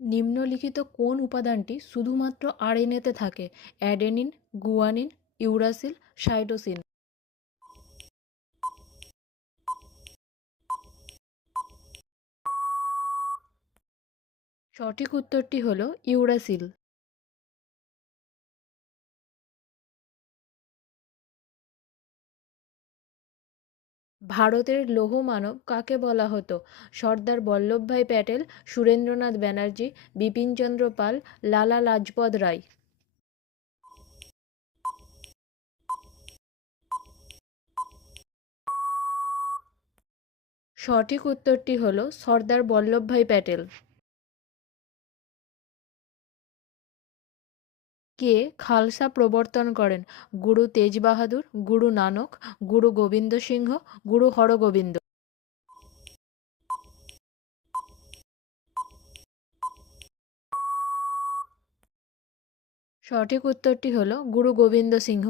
নিম্নলিখিত কোন উপাদানটি শুধুমাত্র আরএনএতে থাকে? Adenine guanine uracil cytosine. সঠিক উত্তরটি হলো ইউরাসিল। ভারতের লৌহ মানব কাকে বলা হতো? সর্দার বল্লভভাই প্যাটেল, সুরেন্দ্রনাথ ব্যানার্জি, বিপিনচন্দ্র পাল, লালা লাজপত রায়। সঠিক উত্তরটি হল সর্দার বল্লভভাই প্যাটেল। কে খালসা প্রবর্তন করেন? গুরু তেজ বাহাদুর গুরু নানক, গুরু গোবিন্দ সিংহ, গুরু হরগোবিন্দ। সঠিক উত্তরটি হলো গুরু গোবিন্দ সিংহ।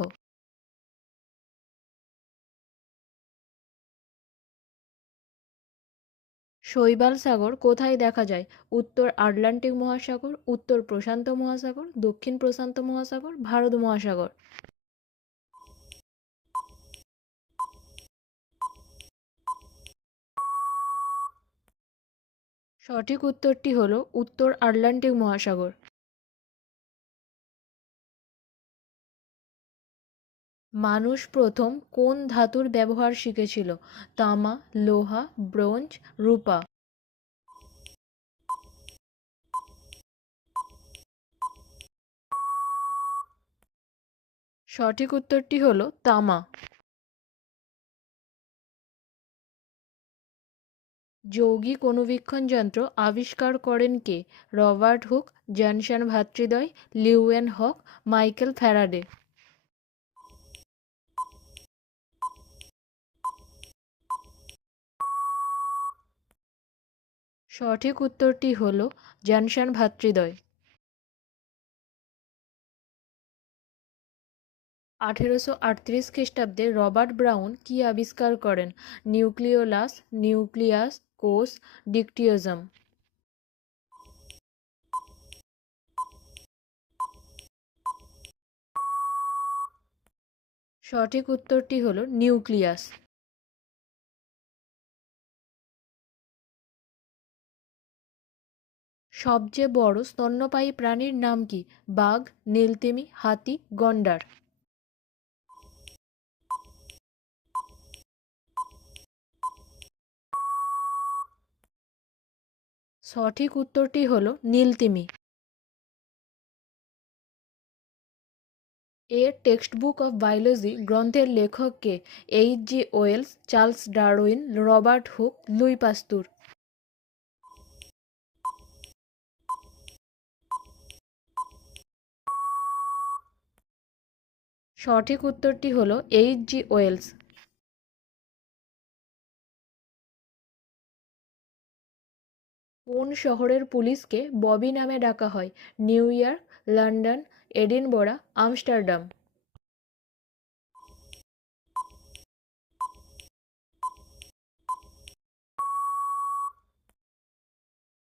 শৈবাল সাগর কোথায় দেখা যায়? উত্তর আটলান্টিক মহাসাগর, উত্তর প্রশান্ত মহাসাগর, দক্ষিণ প্রশান্ত মহাসাগর, ভারত মহাসাগর। সঠিক উত্তরটি হলো উত্তর আটলান্টিক মহাসাগর। মানুষ প্রথম কোন ধাতুর ব্যবহার শিখেছিল? তামা, লোহা, ব্রোঞ্জ, রূপা। সঠিক উত্তরটি হলো তামা। যৌগিক অণুবীক্ষণ যন্ত্র আবিষ্কার করেন কে? রবার্ট হুক, জনসন ভ্রাতৃদ্বয় লিউয়েন হক, মাইকেল ফ্যারাডে। সঠিক উত্তরটি হল জনসন ভ্রাতৃদ্বয় আঠেরোশো আটত্রিশ খ্রিস্টাব্দে রবার্ট ব্রাউন কি আবিষ্কার করেন? নিউক্লিওলাস, নিউক্লিয়াস, কোষ, ডিকটিওজম। সঠিক উত্তরটি হল নিউক্লিয়াস। সবচেয়ে বড় স্তন্যপায়ী প্রাণীর নাম কি? বাঘ, নীলতিমি, হাতি, গন্ডার। সঠিক উত্তরটি হল নীলতিমি। A text book of biology গ্রন্থের লেখককে H G Wells, Charles Darwin, Robert Hooke, Louis Pasteur. সঠিক উত্তরটি হল এইচ জি ওয়েলস কোন শহরের পুলিশকে ববি নামে ডাকা হয়? New York, London, Edinburgh, Amsterdam.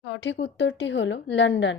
সঠিক উত্তরটি হল লন্ডন।